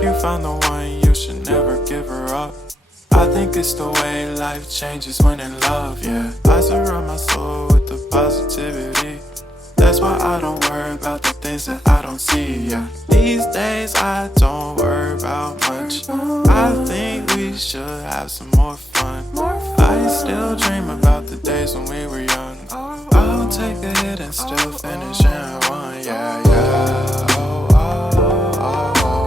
If you found the one, you should never give her up. I think it's the way life changes when in love, yeah. I surround my soul with the positivity. That's why I don't worry about the things that I don't see, yeah. These days I don't worry about much. I think we should have some more fun. I still dream about the days when we were young. I'll take a hit and still finish in one, yeah, yeah. Oh, oh, oh, oh.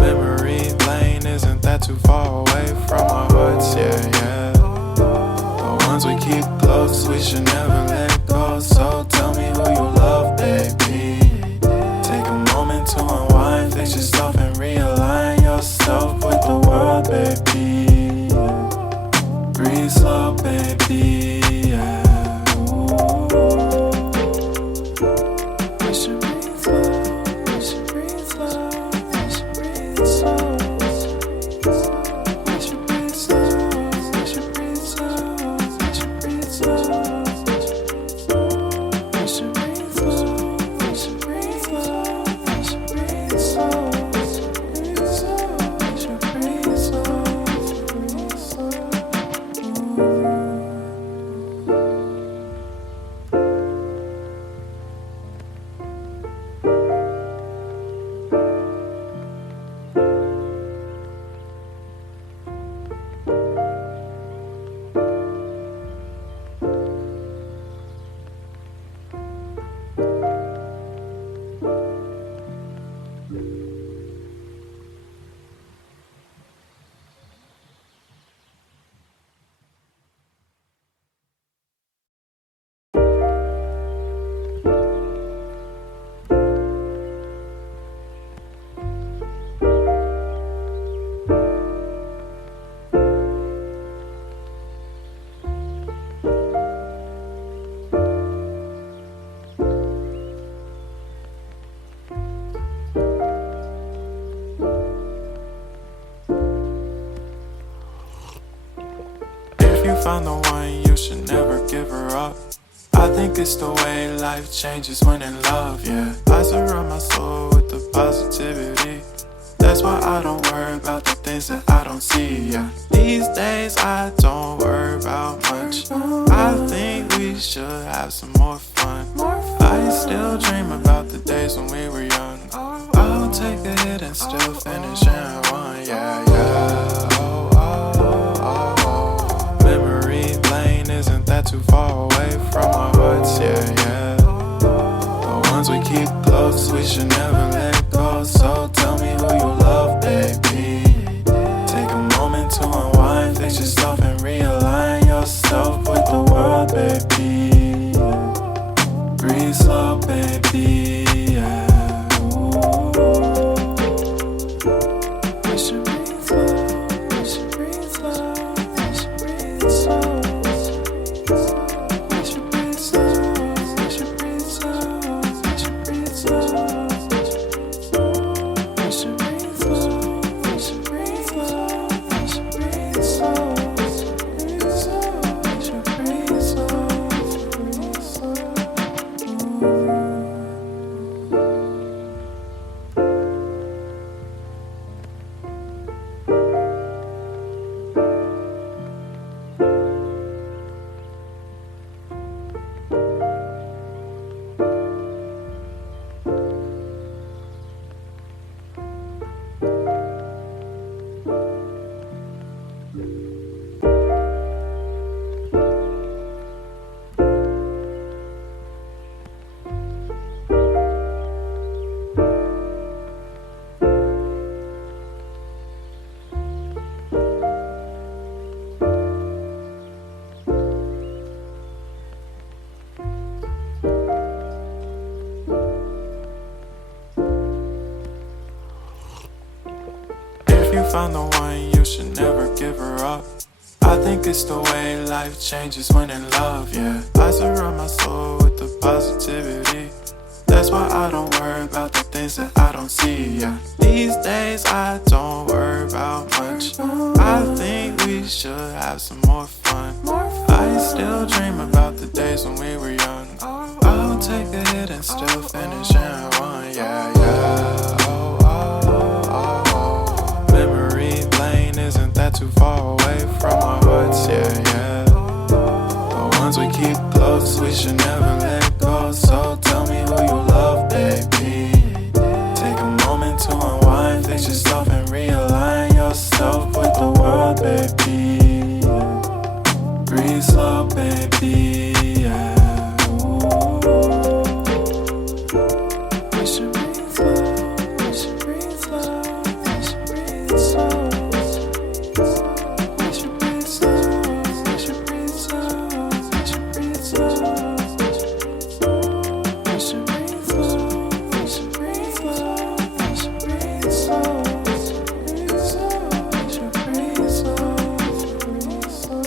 Memory lane isn't that too far away from our hearts, yeah, yeah. The ones we keep close, we should never let go. So tell me who you love, baby. Take a moment to unwind, fix yourself and realign yourself with the world, baby. Breathe slow, baby, yeah. We should breathe slow, we should breathe slow, we should breathe slow. We should breathe slow, we should breathe slow, we should breathe slow. We should breathe slow, we should breathe slow, we should breathe slow. We should breathe slow, breathe slow. Found the one, you should never give her up. I think it's the way life changes when in love, yeah. I surround my soul with the positivity. That's why I don't worry about the things that I don't see, yeah. These days I don't worry about much. I think we should have some more fun. I still dream about the days when we were young. I'll take a hit and still finish in one, yeah, yeah. Oh, oh, oh, oh. Memory lane isn't that too far away from our hearts, yeah, yeah. The ones we keep close, we should never let go. So tell me who you love, baby. Take a moment to unwind, fix yourself and realign yourself with the world, baby. Breathe slow, baby, yeah. We should breathe slow, we should breathe slow, we should breathe slow. We should breathe slow, we should breathe slow, we should breathe slow. We should breathe slow, we should breathe slow, we should breathe slow. We should breathe slow, breathe slow. If you found the one, you should never give her up. I think it's the way life changes when in love, yeah. I surround my soul with the positivity. That's why I don't worry about the things that I don't see, yeah. These days I don't worry about much. I think we should have some more fun. I still dream about the days when we were young. I'll take a hit and still finish in one, yeah, yeah. Oh, oh, oh, oh. should never let go. So tell me who you love, baby. Take a moment to unwind, fix yourself and realign yourself with the world, baby. Breathe slow, baby, yeah. We should breathe slow, we should breathe slow, we should breathe slow. We should breathe slow, we should breathe slow, we should breathe slow. We should breathe slow, we should breathe slow, we should breathe slow. We should breathe slow, breathe slow.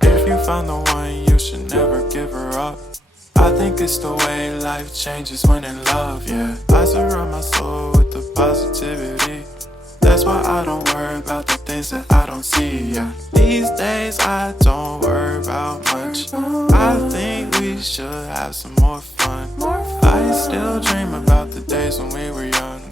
If you found the one, you should never give her up. I think it's the way life changes when in love, yeah. I surround my soul with the positivity. That's why I don't worry about the things that I don't see, yeah. These days I don't worry about much. I think we should have some more fun. I still dream about the days when we were young.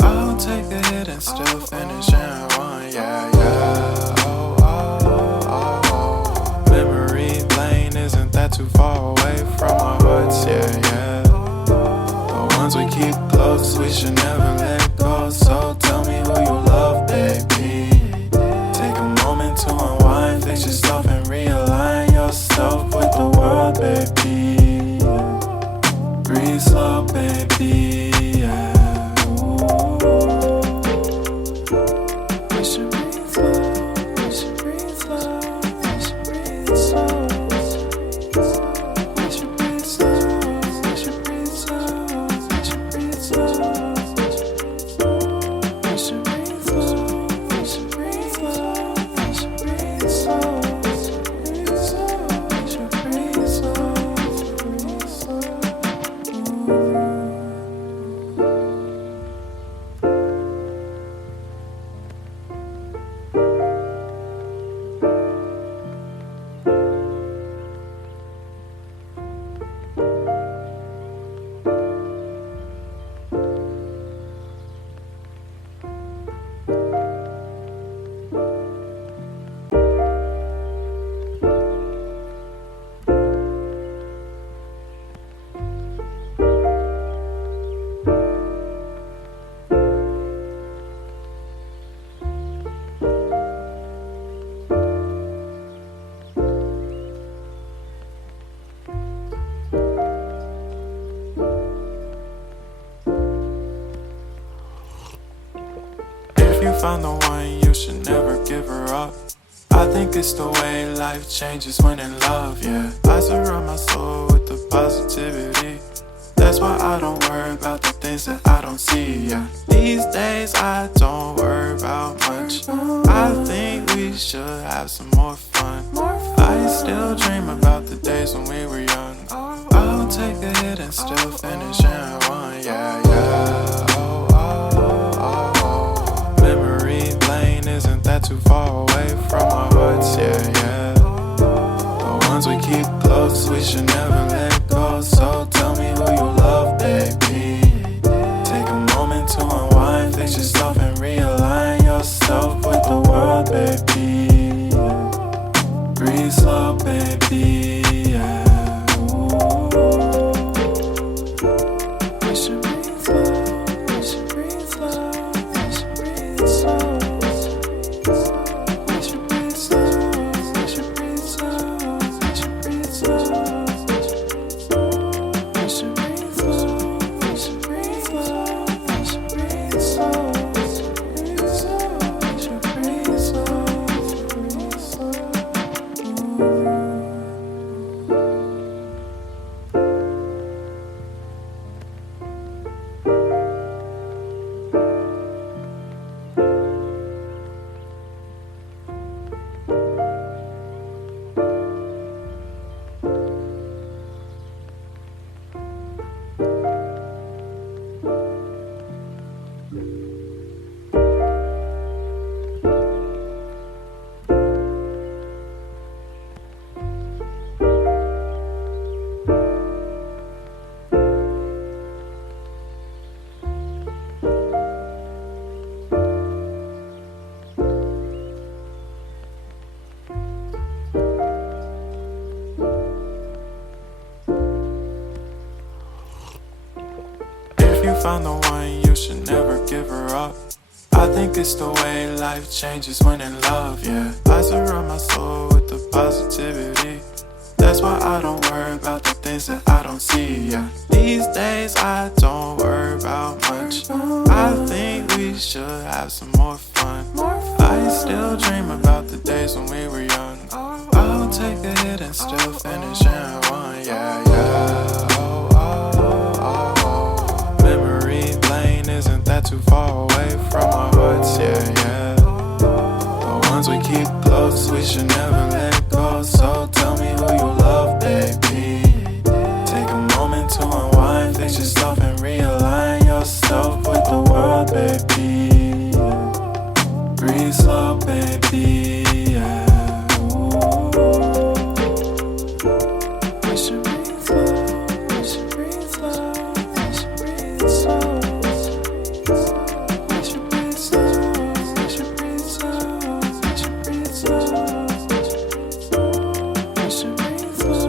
I'll take a hit and still finish and one, yeah, yeah. Oh, oh, oh, oh. Memory lane isn't that too far away from our hearts, yeah, yeah. The ones we keep close, we should never let go. So tell me who you love, baby. Take a moment to unwind, fix yourself and realign yourself with the world, baby. Breathe slow, baby, yeah. We should breathe slow, we should breathe slow, we should breathe slow. We should breathe slow, we should breathe slow, we should breathe slow. We should breathe slow, we should breathe slow, we should breathe slow. We should breathe slow, breathe slow. If you found the one, you should never give her up. I think it's the way life changes when in love, yeah. I surround my soul with the positivity. That's why I don't worry about the things that I don't see, yeah. These days I don't worry about much. I think we should have some more fun. I still dream about the days when we were young. I'll take a hit and still finish and one, yeah, yeah. Oh, oh, oh, oh. Memory lane isn't that too far away from our hearts, yeah, yeah. The ones we keep close, we should never let go. So tell me who you love, baby. Take a moment to unwind, fix yourself and realign yourself with the world, baby. Breathe slow, baby, yeah. We should breathe slow, we should breathe slow, we should breathe slow. We should breathe slow, we should breathe slow, we should breathe slow. If you found the one, you should never give her up. I think it's the way life changes when in love, yeah. I surround my soul with the positivity. That's why I don't worry about the things that I don't see, yeah. These days I don't worry about much. I think we should have some more fun. I still dream about the days when we were young. I'll take a hit and still finish in one, yeah, yeah. Oh, oh, oh, oh. Memory lane, isn't that too far away from our hearts, yeah, yeah. The ones we keep close, we should never let go. So tell me who you love, baby. Take a moment to unwind, fix yourself and realign yourself with the world, baby. Breathe slow, baby, yeah. We should breathe slow, we should breathe slow, we should breathe slow. We should breathe slow, we should breathe slow, we should breathe slow. We should breathe slow,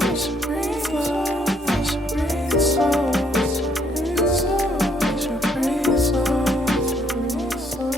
we should breathe slow, we should breathe slow. We should breathe slow, breathe slow.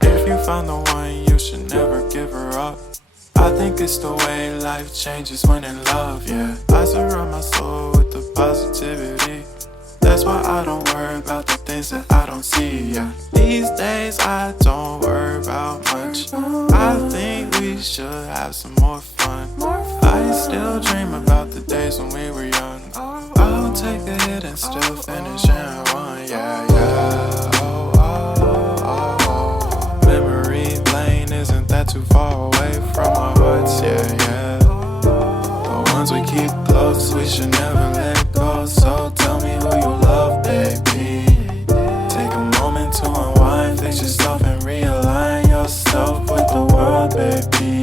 If you found the one, you should never give her up. I think it's the way life changes when in love, yeah. I surround my soul with the positivity. That's why I don't worry about the things that I don't see, yeah. These days I don't worry about much. I think we should have some more fun. I still dream about the days when we were young. I'll take a hit and still finish in one, yeah, yeah. Oh, oh, oh, oh. Memory lane, isn't that too far away from our hearts, yeah, yeah. The ones we keep close, we should never let go. So tell me who you love, baby. Take a moment to unwind, fix yourself and realign yourself with the world, baby.